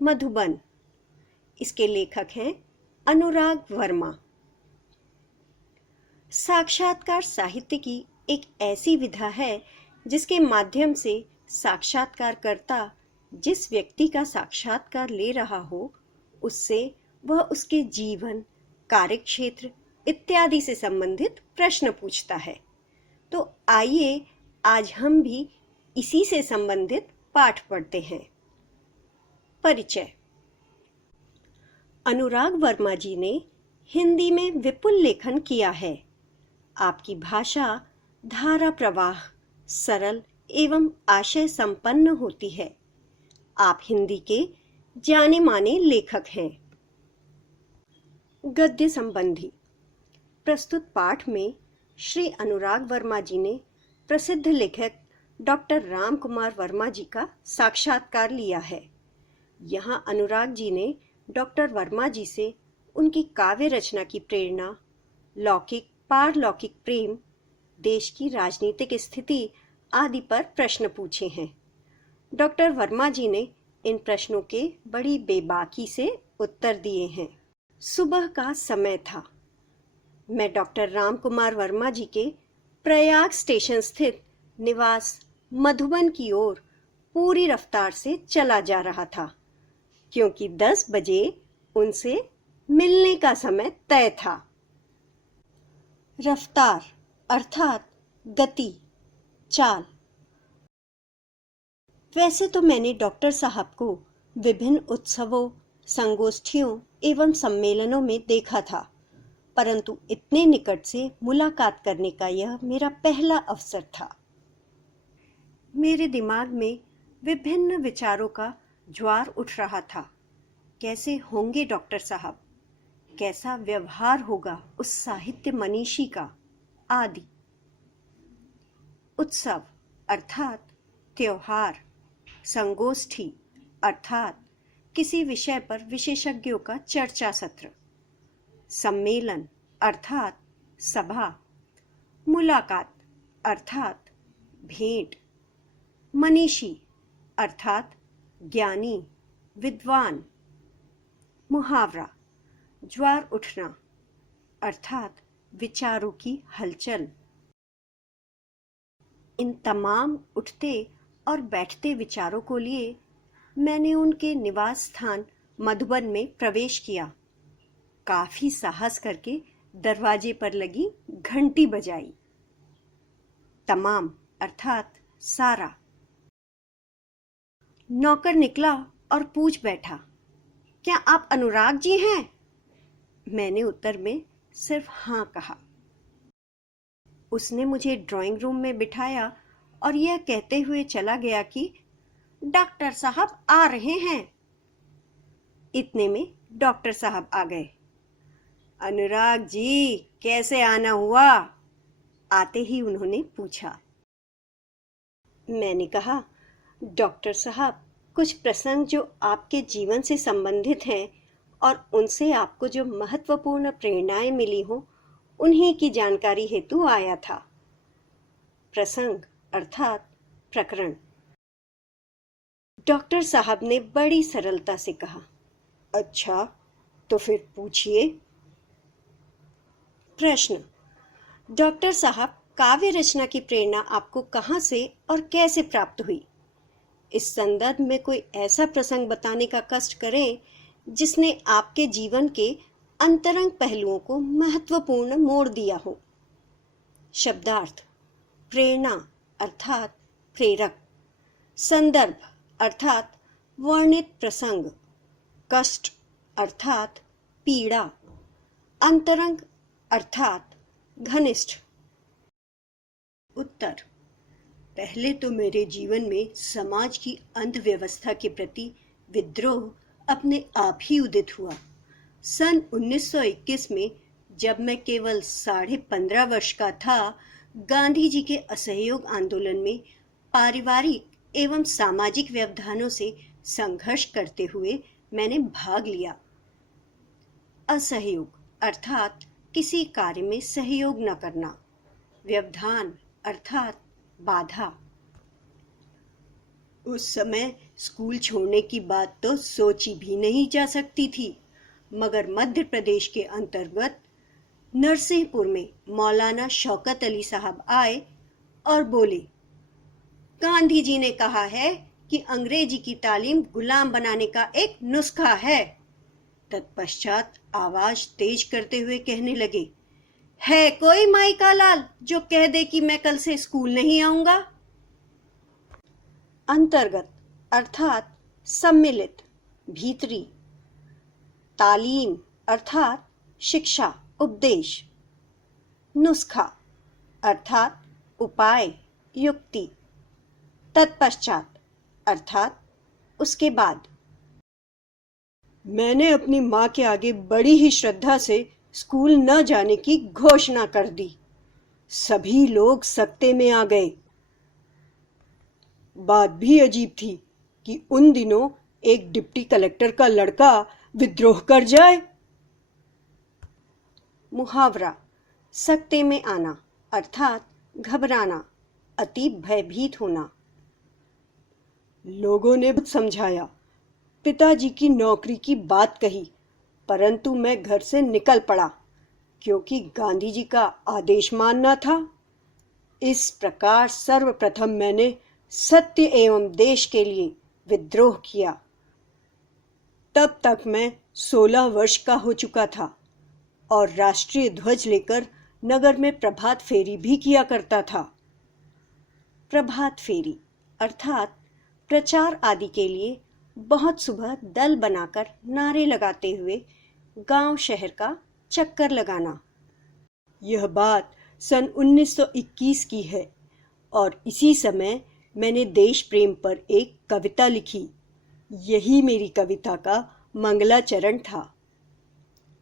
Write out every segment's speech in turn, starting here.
मधुबन। इसके लेखक हैं अनुराग वर्मा। साक्षात्कार साहित्य की एक ऐसी विधा है जिसके माध्यम से साक्षात्कारकर्ता जिस व्यक्ति का साक्षात्कार ले रहा हो उससे वह उसके जीवन, कार्यक्षेत्र इत्यादि से संबंधित प्रश्न पूछता है। तो आइए आज हम भी इसी से संबंधित पाठ पढ़ते हैं। परिचय। अनुराग वर्मा जी ने हिंदी में विपुल लेखन किया है। आपकी भाषा धारा प्रवाह, सरल एवं आशय संपन्न होती है। आप हिंदी के जाने माने लेखक हैं। गद्य संबंधी प्रस्तुत पाठ में श्री अनुराग वर्मा जी ने प्रसिद्ध लेखक डॉक्टर राम कुमार वर्मा जी का साक्षात्कार लिया है। यहाँ अनुराग जी ने डॉक्टर वर्मा जी से उनकी काव्य रचना की प्रेरणा, लौकिक पारलौकिक प्रेम, देश की राजनीतिक स्थिति आदि पर प्रश्न पूछे हैं। डॉक्टर वर्मा जी ने इन प्रश्नों के बड़ी बेबाकी से उत्तर दिए हैं। सुबह का समय था। मैं डॉक्टर राम कुमार वर्मा जी के प्रयाग स्टेशन स्थित निवास मधुबन की ओर पूरी रफ्तार से चला जा रहा था, क्योंकि 10 बजे उनसे मिलने का समय तय था। रफ्तार अर्थात गति, चाल। वैसे तो मैंने डॉक्टर साहब को विभिन्न उत्सवों, संगोष्ठियों एवं सम्मेलनों में देखा था, परंतु इतने निकट से मुलाकात करने का यह मेरा पहला अवसर था। मेरे दिमाग में विभिन्न विचारों का ज्वार उठ रहा था। कैसे होंगे डॉक्टर साहब, कैसा व्यवहार होगा उस साहित्य मनीषी का, आदि। उत्सव अर्थात त्योहार, संगोष्ठी अर्थात किसी विषय पर विशेषज्ञों का चर्चा सत्र, सम्मेलन अर्थात सभा, मुलाकात अर्थात भेंट, मनीषी अर्थात ज्ञानी, विद्वान, मुहावरा, ज्वार उठना अर्थात विचारों की हलचल। इन तमाम उठते और बैठते विचारों को लिए मैंने उनके निवास स्थान मधुबन में प्रवेश किया। काफी साहस करके दरवाजे पर लगी घंटी बजाई। तमाम अर्थात सारा। नौकर निकला और पूछ बैठा, क्या आप अनुराग जी हैं? मैंने उत्तर में सिर्फ हाँ कहा। उसने मुझे ड्राइंग रूम में बिठाया और यह कहते हुए चला गया कि डॉक्टर साहब आ रहे हैं। इतने में डॉक्टर साहब आ गए। अनुराग जी, कैसे आना हुआ? आते ही उन्होंने पूछा। मैंने कहा, डॉक्टर साहब, कुछ प्रसंग जो आपके जीवन से संबंधित हैं और उनसे आपको जो महत्वपूर्ण प्रेरणाएं मिली हों, उन्हीं की जानकारी हेतु आया था। प्रसंग अर्थात प्रकरण। डॉक्टर साहब ने बड़ी सरलता से कहा, अच्छा, तो फिर पूछिए। प्रश्न। डॉक्टर साहब, काव्य रचना की प्रेरणा आपको कहाँ से और कैसे प्राप्त हुई? इस संदर्भ में कोई ऐसा प्रसंग बताने का कष्ट करें जिसने आपके जीवन के अंतरंग पहलुओं को महत्वपूर्ण मोड़ दिया हो। शब्दार्थ। प्रेरणा अर्थात प्रेरक, संदर्भ अर्थात वर्णित प्रसंग, कष्ट अर्थात पीड़ा, अंतरंग अर्थात घनिष्ठ। उत्तर। पहले तो मेरे जीवन में समाज की अंधव्यवस्था के प्रति विद्रोह अपने आप ही उदित हुआ। सन 1921 में जब मैं केवल 15.5 वर्ष का था, गांधी जी के असहयोग आंदोलन में पारिवारिक एवं सामाजिक व्यवधानों से संघर्ष करते हुए मैंने भाग लिया। असहयोग अर्थात किसी कार्य में सहयोग न करना, व्यवधान अर्थात बाधा। उस समय स्कूल छोड़ने की बात तो सोची भी नहीं जा सकती थी, मगर मध्य प्रदेश के अंतर्गत नरसिंहपुर में मौलाना शौकत अली साहब आए और बोले, गांधी जी ने कहा है कि अंग्रेजी की तालीम गुलाम बनाने का एक नुस्खा है। तत्पश्चात आवाज तेज करते हुए कहने लगे, है कोई माई का लाल जो कह दे कि मैं कल से स्कूल नहीं आऊंगा? अंतर्गत अर्थात सम्मिलित, भीतरी, तालीम अर्थात शिक्षा, उपदेश, नुस्खा अर्थात उपाय, युक्ति, तत्पश्चात अर्थात उसके बाद। मैंने अपनी माँ के आगे बड़ी ही श्रद्धा से स्कूल न जाने की घोषणा कर दी। सभी लोग सकते में आ गए। बात भी अजीब थी कि उन दिनों एक डिप्टी कलेक्टर का लड़का विद्रोह कर जाए। मुहावरा सकते में आना अर्थात घबराना, अति भयभीत होना। लोगों ने समझाया, पिताजी की नौकरी की बात कही, परंतु मैं घर से निकल पड़ा क्योंकि गांधी जी का आदेश मानना था। इस प्रकार सर्वप्रथम मैंने सत्य एवं देश के लिए विद्रोह किया। तब तक मैं 16 वर्ष का हो चुका था और राष्ट्रीय ध्वज लेकर नगर में प्रभात फेरी भी किया करता था। प्रभात फेरी अर्थात प्रचार आदि के लिए बहुत सुबह दल बनाकर नारे लगाते हुए गांव शहर का चक्कर लगाना। यह बात सन 1921 की है और इसी समय मैंने देश प्रेम पर एक कविता लिखी। यही मेरी कविता का मंगलाचरण था।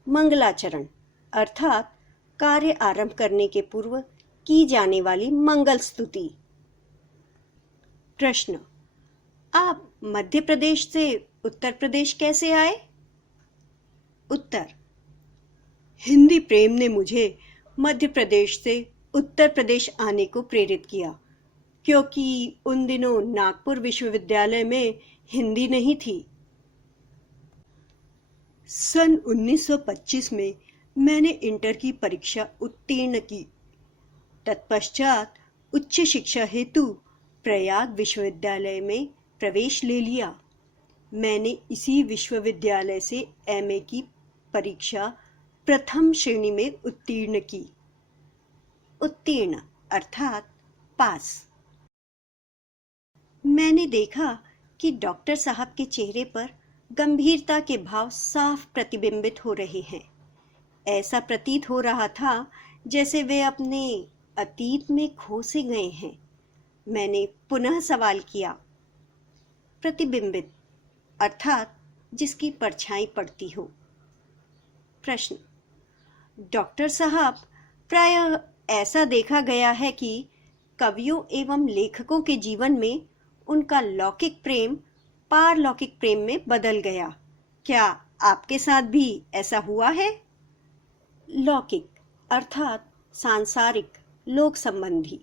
मंगलाचरण अर्थात कार्य आरंभ करने के पूर्व की जाने वाली मंगल स्तुति। प्रश्न, आप मध्य प्रदेश से उत्तर प्रदेश कैसे आए? उत्तर, हिंदी प्रेम ने मुझे मध्य प्रदेश से उत्तर प्रदेश आने को प्रेरित किया, क्योंकि उन दिनों नागपुर विश्वविद्यालय में हिंदी नहीं थी। सन 1925 में मैंने इंटर की परीक्षा उत्तीर्ण की। तत्पश्चात उच्च शिक्षा हेतु प्रयाग विश्वविद्यालय में प्रवेश ले लिया। मैंने इसी विश्वविद्यालय से एमए की परीक्षा प्रथम श्रेणी में उत्तीर्ण की। उत्तीर्ण अर्थात पास। मैंने देखा कि डॉक्टर साहब के चेहरे पर गंभीरता के भाव साफ प्रतिबिंबित हो रहे हैं। ऐसा प्रतीत हो रहा था जैसे वे अपने अतीत में खो से गए हैं। मैंने पुनः सवाल किया। प्रतिबिंबित अर्थात जिसकी परछाई पड़ती हो। प्रश्न, डॉक्टर साहब, प्रायः ऐसा देखा गया है कि कवियों एवं लेखकों के जीवन में उनका लौकिक प्रेम पारलौकिक प्रेम में बदल गया। क्या आपके साथ भी ऐसा हुआ है? लौकिक अर्थात सांसारिक, लोक संबंधी।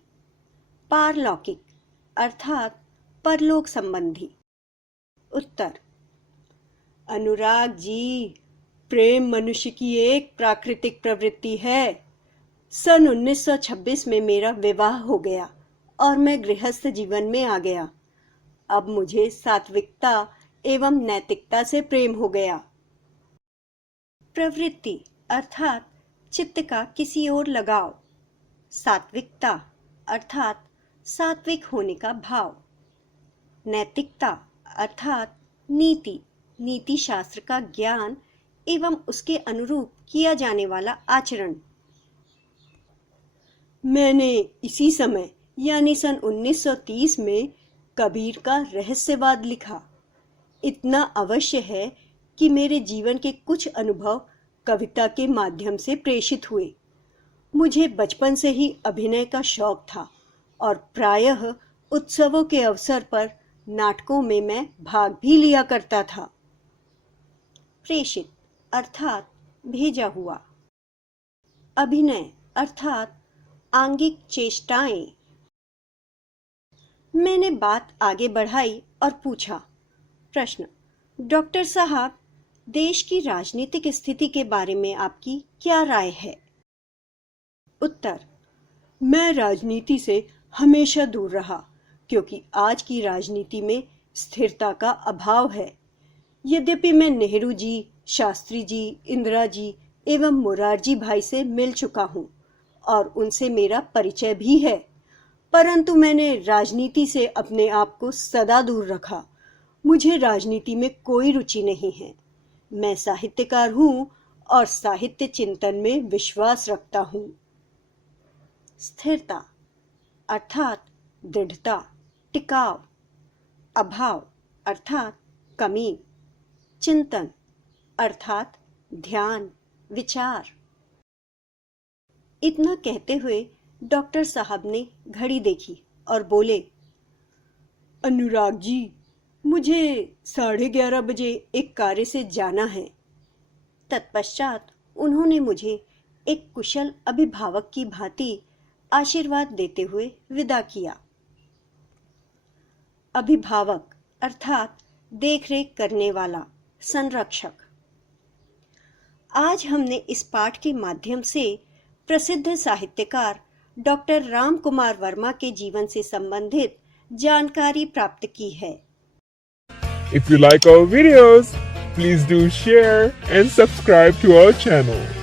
पारलौकिक अर्थात परलोक संबंधी। उत्तर, अनुराग जी, प्रेम मनुष्य की एक प्राकृतिक प्रवृत्ति है। सन 1926 में मेरा विवाह हो गया और मैं गृहस्थ जीवन में आ गया। अब मुझे सात्विकता एवं नैतिकता से प्रेम हो गया। प्रवृत्ति अर्थात चित्त का किसी ओर लगाव। सात्विकता अर्थात सात्विक होने का भाव। नैतिकता अर्थात नीति, नीति शास्त्र का ज्ञान एवं उसके अनुरूप किया जाने वाला आचरण। मैंने इसी समय यानी सन 1930 में कबीर का रहस्यवाद लिखा। इतना अवश्य है कि मेरे जीवन के कुछ अनुभव कविता के माध्यम से प्रेषित हुए। मुझे बचपन से ही अभिनय का शौक था और प्रायः उत्सवों के अवसर पर नाटकों में मैं भाग भी लिया करता था। प्रेषित अर्थात भेजा हुआ। अभिनय अर्थात आंगिक चेष्टाएं। मैंने बात आगे बढ़ाई और पूछा, प्रश्न, डॉक्टर साहब, देश की राजनीतिक स्थिति के बारे में आपकी क्या राय है? उत्तर, मैं राजनीति से हमेशा दूर रहा क्योंकि आज की राजनीति में स्थिरता का अभाव है। यद्यपि मैं नेहरू जी, शास्त्री जी, इंदिरा जी एवं मोरारजी भाई से मिल चुका हूँ और उनसे मेरा परिचय भी है, परंतु मैंने राजनीति से अपने आप को सदा दूर रखा। मुझे राजनीति में कोई रुचि नहीं है। मैं साहित्यकार हूँ और साहित्य चिंतन में विश्वास रखता हूँ। स्थिरता अर्थात दृढ़ता, टिकाव। अभाव अर्थात कमी। चिंतन अर्थात ध्यान, विचार। इतना कहते हुए डॉक्टर साहब ने घड़ी देखी और बोले, अनुराग जी, मुझे 11:30 बजे एक कार्य से जाना है। तत्पश्चात उन्होंने मुझे एक कुशल अभिभावक की भांति आशीर्वाद देते हुए विदा किया। अभिभावक अर्थात देखरेख करने वाला, संरक्षक। आज हमने इस पाठ के माध्यम से प्रसिद्ध साहित्यकार डॉक्टर राम कुमार वर्मा के जीवन से संबंधित जानकारी प्राप्त की है। If you like our videos, please do share and subscribe to our channel.